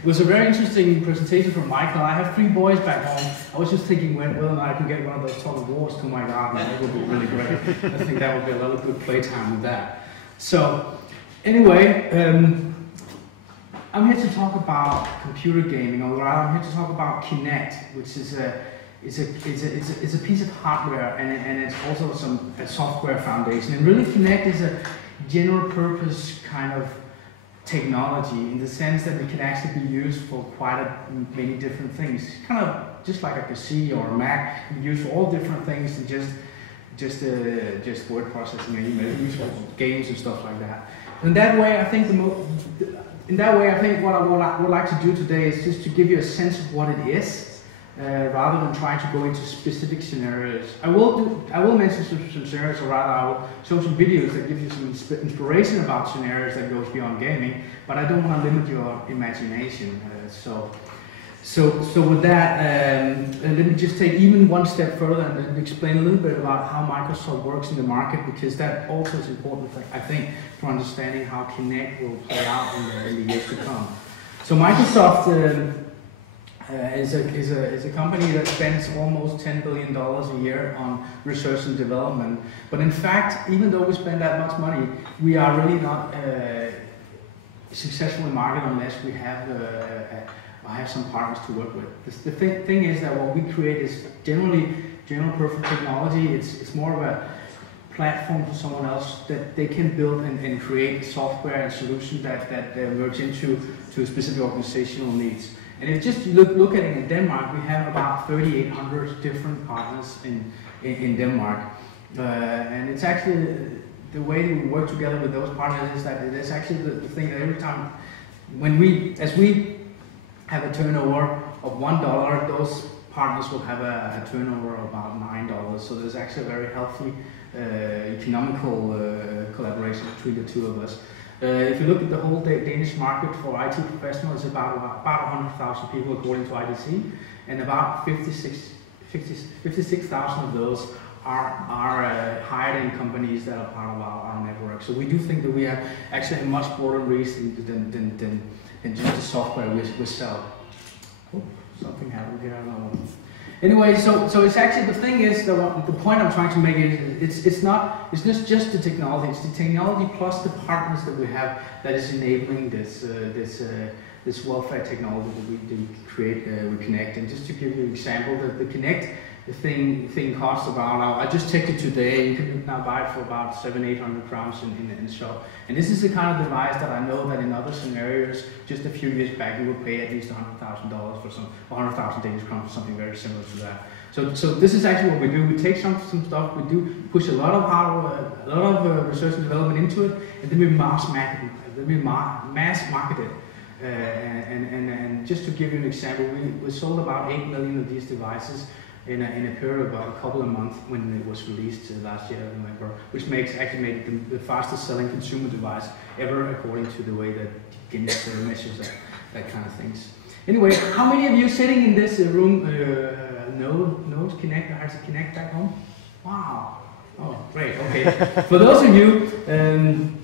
It was a very interesting presentation from Michael. I have 3 boys back home. I was just thinking whether or not I could get one of those tug of wars to my garden. That would be really great. I think that would be a lot of good playtime with that. So, anyway, I'm here to talk about computer gaming, or rather, I'm here to talk about Kinect, which is it's a piece of hardware, and it's also a software foundation. And really, Kinect is a general purpose kind of technology in the sense that it can actually be used for quite many different things. Kind of just like a PC or a Mac, it can be used for all different things, and just word processing and email, used for games and stuff like that. In that way, I think what I would like to do today is just to give you a sense of what it is. Rather than trying to go into specific scenarios. I will mention some scenarios, or rather I will show some videos that give you some inspiration about scenarios that goes beyond gaming, but I don't want to limit your imagination. So with that, let me just take even one step further and explain a little bit about how Microsoft works in the market, because that also is important, I think, for understanding how Kinect will play out in the years to come. So Microsoft is a company that spends almost $10 billion a year on research and development. But in fact, even though we spend that much money, we are really not successful in market unless we have some partners to work with. The thing is that what we create is general purpose technology. It's more of a platform for someone else that they can build and create software and solutions that works into specific organizational needs. And if you just look at it in Denmark, we have about 3,800 different partners in Denmark. And it's actually, the way we work together with those partners is that it is actually the thing that every time, as we have a turnover of $1, those partners will have a turnover of about $9. So there's actually a very healthy economical collaboration between the two of us. If you look at the whole Danish market for IT professionals, it's about 100,000 people according to IDC, and about 56,000 of those are hired in companies that are part of our network. So we do think that we have actually a much broader reach than just the software we sell. Oh, something happened here, I don't know. Anyway, so it's actually, the thing is, the point I'm trying to make is it's not just the technology, it's the technology plus the partners that we have that is enabling this welfare technology that we create with Kinect. And just to give you an example, the Kinect thing costs about, I just checked it today, you can now buy it for about 700-800 crowns in the shop. And this is the kind of device that I know that in other scenarios, just a few years back, you would pay at least $100,000 for 100,000 Danish crowns for something very similar to that. So this is actually what we do. We take some stuff, we do push a lot of hardware, a lot of research and development into it, and then we mass market it. And just to give you an example, we sold about 8 million of these devices in a period of about a couple of months when it was released last year in November, which made it the fastest selling consumer device ever, according to the way that Kinect measures that kind of things. Anyway, how many of you sitting in this room knows Kinect or has a Kinect back home? Wow. Oh, great. Okay. For those of you,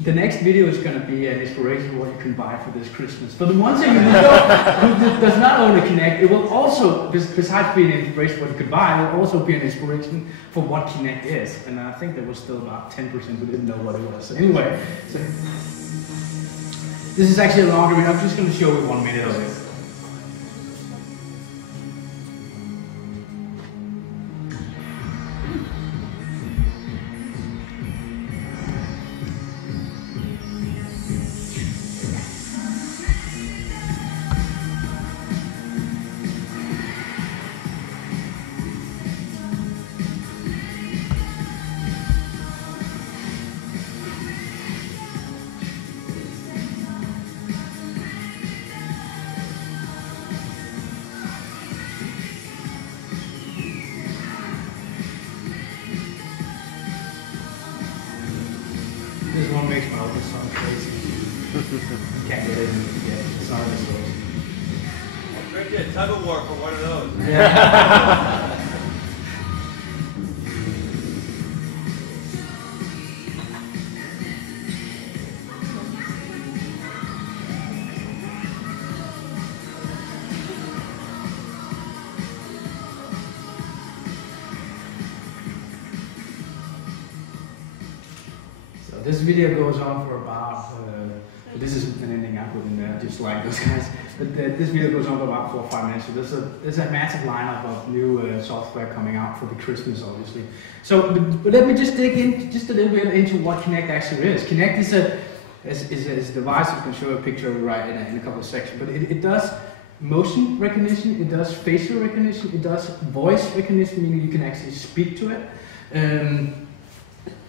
the next video is going to be an inspiration for what you can buy for this Christmas. For the ones of you who does not own a Kinect, it will also, besides being an inspiration for what you could buy, it will also be an inspiration for what Kinect is. And I think there was still about 10% who didn't know what it was. So anyway, this is actually a longer video. I'm just going to show you 1 minute of it. This one makes my other sound crazy. You can't get it in yet. It's not this way. We're gonna get a tug of war for one of those. Yeah. So this video goes on for about, this isn't an ending I put in there, just like those guys. But this video goes on for about 4 or 5 minutes. So there's a massive lineup of new software coming out for the Christmas, obviously. So but let me just dig in just a little bit into what Kinect actually is. Kinect is a device. You can show a picture of it right in a couple of seconds. But it does motion recognition, it does facial recognition, it does voice recognition, meaning you can actually speak to it.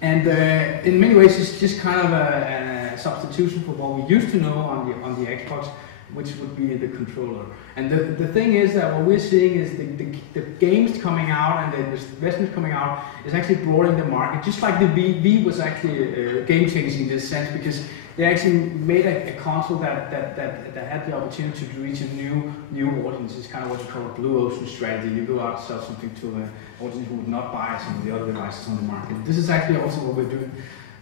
In many ways, it's just kind of a substitution for what we used to know on the Xbox, which would be the controller. And the thing is that what we're seeing is the games coming out and the investments coming out is actually broadening the market. Just like the Wii was actually game-changing in this sense, because they actually made a console that had the opportunity to reach a new audience. It's kind of what you call a blue ocean strategy. You go out and sell something to an audience who would not buy some of the other devices on the market. This is actually also what we're doing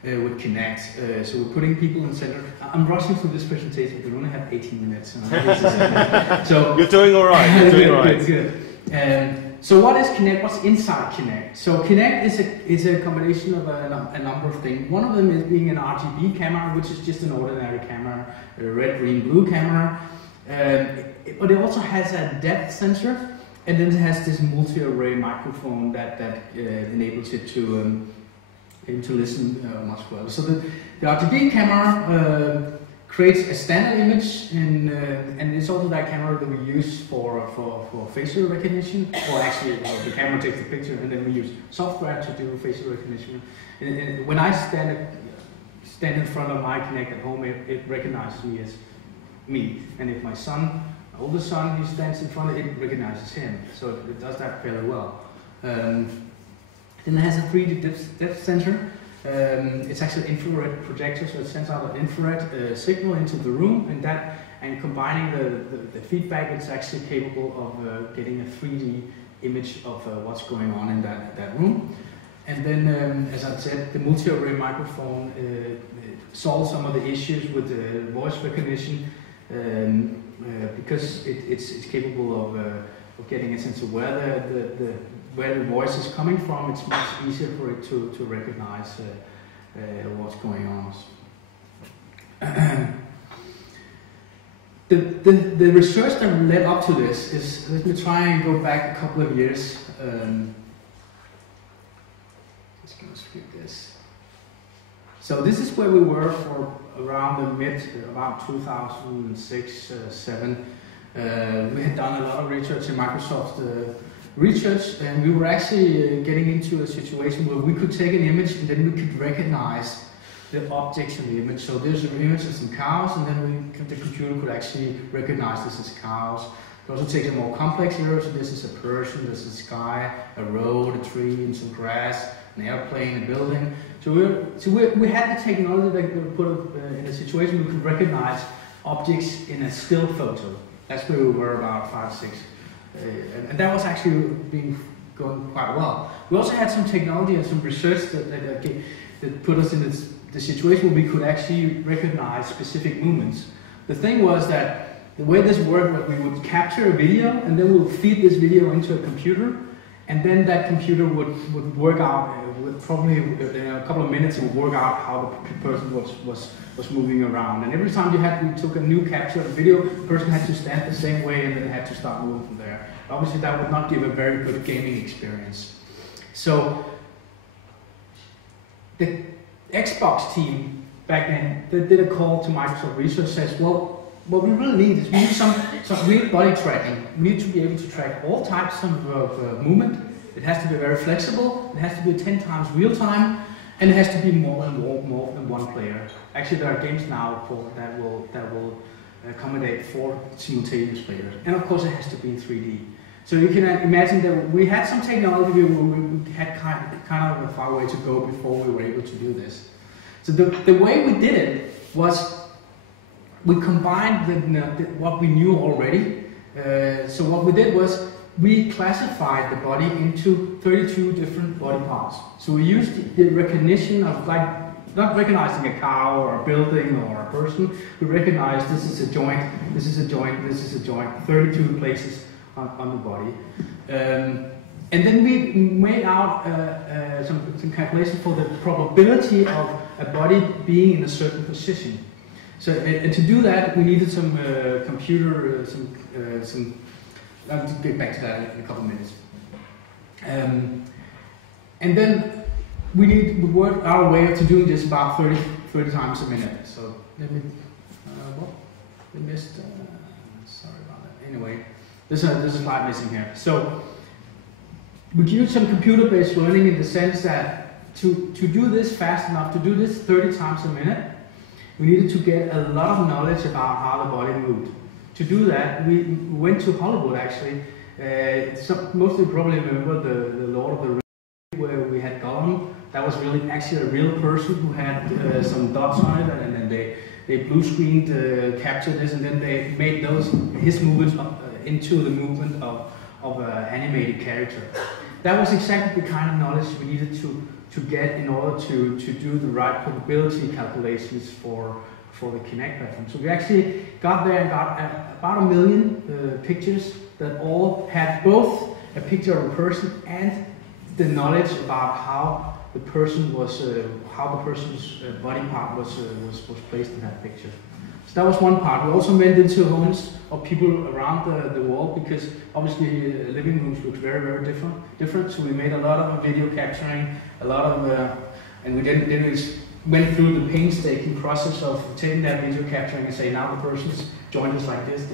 with Kinect. So we're putting people in the center. I'm rushing through this presentation because we only have 18 minutes. So you're doing all right. You're doing all right. Good. So what is Kinect? What's inside Kinect? So Kinect is a combination of a number of things. One of them is being an RGB camera, which is just an ordinary camera, a red, green, blue camera. But it also has a depth sensor, and then it has this multi-array microphone that enables it to listen much well. So the RGB camera creates a standard image, and it's also that camera that we use for facial recognition. Or actually, the camera takes the picture, and then we use software to do facial recognition. And when I stand in front of my Kinect at home, it recognizes me as me. And if my oldest son, he stands in front of it, recognizes him. So it does that fairly well. Then it has a 3D depth sensor. It's actually an infrared projector, so it sends out an infrared signal into the room, and combining the feedback, it's actually capable of getting a 3D image of what's going on in that room. And then, as I said, the multi-array microphone solves some of the issues with the voice recognition, because it's capable of getting a sense of where the voice is coming from. It's much easier for it to recognize what's going on. The research that led up to this is, let me try and go back a couple of years. Just going to skip this. So this is where we were for around about 2006, 2007. We had done a lot of research in Microsoft research, and we were actually getting into a situation where we could take an image and then we could recognize the objects in the image. So there's an image of some cows, and then the computer could actually recognize this as cows. It also takes a more complex image. So this is a person, this is a sky, a road, a tree, and some grass, an airplane, a building. So we had the technology that we put in a situation we could recognize objects in a still photo. That's where we were about 5, 6. And that was actually going quite well. We also had some technology and some research that put us in the situation where we could actually recognize specific movements. The thing was that the way this worked was we would capture a video, and then we would feed this video into a computer, and then that computer would work out, probably in a couple of minutes, it would work out how the person was moving around. And every time we took a new capture of the video, the person had to stand the same way and then had to start moving from there. Obviously, that would not give a very good gaming experience. So the Xbox team back then, they did a call to Microsoft Research, says, well, what we really need is we need some real body tracking. We need to be able to track all types of movement. It has to be very flexible. It has to be 10 times real time, and it has to be more than one player. Actually, there are games now that will accommodate 4 simultaneous players, and of course, it has to be in 3D. So you can imagine that we had some technology. We had kind of a far way to go before we were able to do this. So the way we did it was we combined what we knew already. So what we did was we classified the body into 32 different body parts. So we used the recognition of, like, not recognizing a cow or a building or a person. We recognized this is a joint, this is a joint, this is a joint, 32 places on the body. And then we made out some calculation for the probability a body being in a certain position. So, and to do that, we needed some computer, I'll get back to that in a couple of minutes. And then we worked our way to doing this about 30 times a minute. So let me, we missed, sorry about that. Anyway, there's a slide missing here. So we used some computer-based learning in the sense that to do this fast enough, to do this 30 times a minute, we needed to get a lot of knowledge about how the body moved. To do that, we went to Hollywood actually. Most of you probably remember the Lord of the Rings, where we had Gollum. That was really actually a real person who had some dots on it, and then they blue screened, captured this, and then they made his movements into the movement of an animated character. That was exactly the kind of knowledge we needed to get in order to do the right probability calculations for the Kinect platform. So we actually got there and got about 1 million pictures that all had both a picture of a person and the knowledge about how the person was, how the person's body part was placed in that picture. So that was one part. We also went into homes of people around the world, because obviously living rooms look very, very different. So we made a lot of video capturing, a lot of, and we went through the painstaking process of taking that video capturing and say, now the person's joint is like this.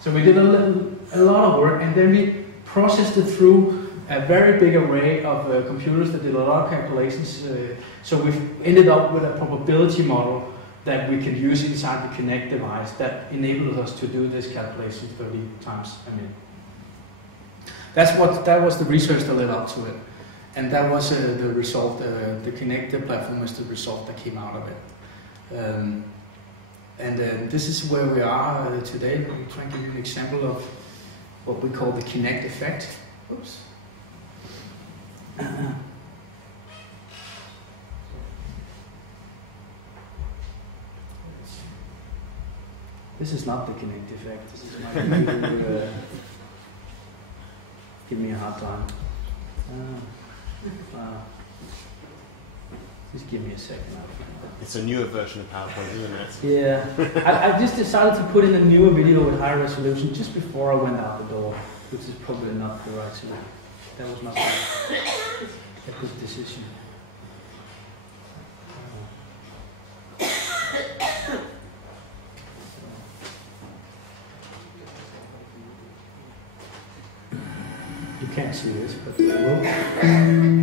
So we did a lot of work, and then we processed it through a very big array of computers that did a lot of calculations. So we've ended up with a probability model that we can use inside the Kinect device that enables us to do this calculation 30 times a minute. That was the research that led up to it. And that was the result. The Kinect platform was the result that came out of it. And this is where we are today. I'm trying to give you an example of what we call the Kinect effect. Oops. This is not the Kinect effect. This is my computer give me a hard time. Just give me a second. It's a newer version of PowerPoint, isn't it? Yeah. I just decided to put in a newer video with high resolution just before I went out the door, which is probably not the right solution. That was not a good decision. You can't see this, but I will.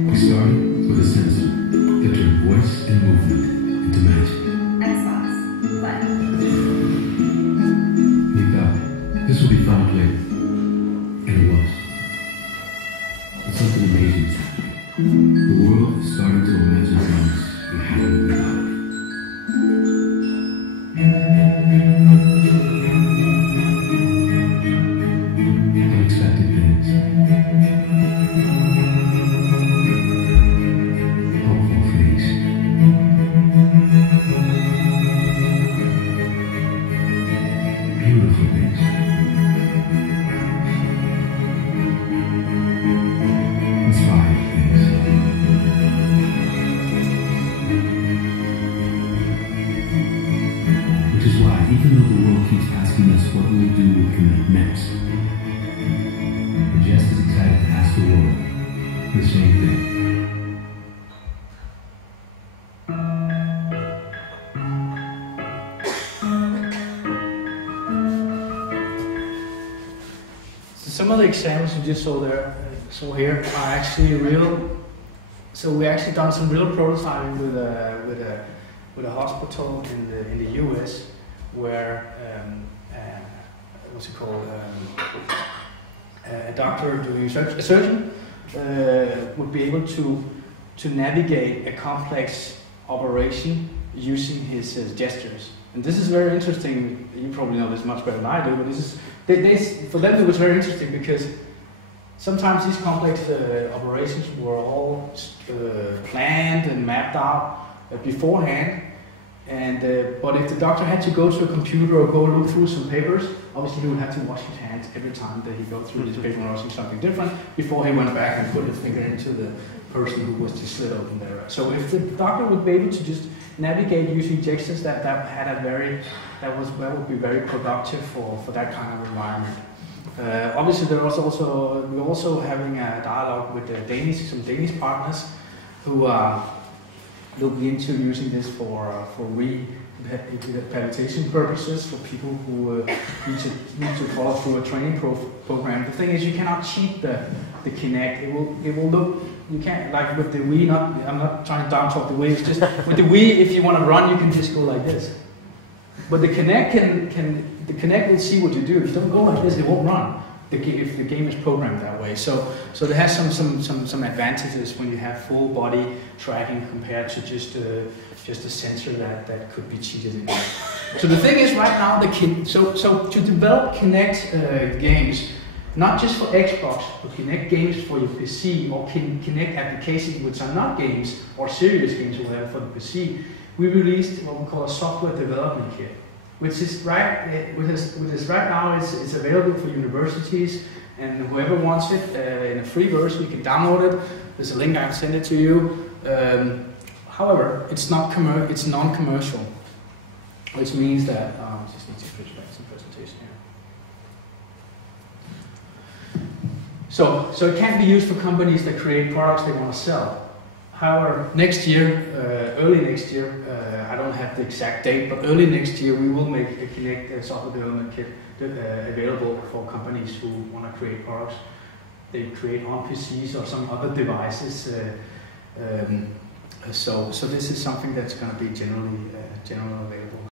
We started with a sensor that turned voice and movement into magic. Xbox, play. We thought this would be fun to play, and it was. But something amazing is happening. The world is starting to imagine things we hadn't thought of. Unexpected things. Hopeful things. Beautiful things. Inspiring things. Which is why, even though the world keeps asking us what we'll do with Kinect next, we're just as excited to ask the world the same thing. So some of the examples you just saw here are actually real. So we actually done some real prototyping with a hospital in the US, where what's it called? A doctor doing a surgeon would be able to navigate a complex operation using his gestures. And this is very interesting. You probably know this much better than I do, but this is for them it was very interesting, because sometimes these complex operations were all planned and mapped out beforehand, And but if the doctor had to go to a computer or go look through some papers, obviously he would have to wash his hands every time that he go through this paper or something different before he went back and put his finger into the person who was just slit open there. So if the doctor would be able to just navigate using gestures, that would be very productive for that kind of environment. Obviously, we're also having a dialogue with some Danish partners who are looking into using this for rehabilitation purposes for people who need to follow through a training program. The thing is, you cannot cheat the Kinect. It will look. You can't, like with the Wii. I'm not trying to down talk the Wii. It's just with the Wii, if you want to run, you can just go like this. But the Kinect the Kinect will see what you do. If you don't go like this, it won't run. If the game is programmed that way, so there has some advantages when you have full body tracking compared to just a sensor that could be cheated in. So the thing is, right now so to develop Kinect games, not just for Xbox, but Kinect games for your PC or Kinect applications which are not games or serious games or whatever for the PC, we released what we call a software development kit, which is right now it's available for universities, and whoever wants it in a free version, you can download it. There's a link, I can send it to you. However, it's non-commercial, which means that I just need to switch back to the presentation here. So it can't be used for companies that create products they want to sell. However, next year, early next year, I don't have the exact date, but early next year we will make a Kinect software development kit available for companies who want to create products they create on PCs or some other devices. So this is something that's going to be generally available.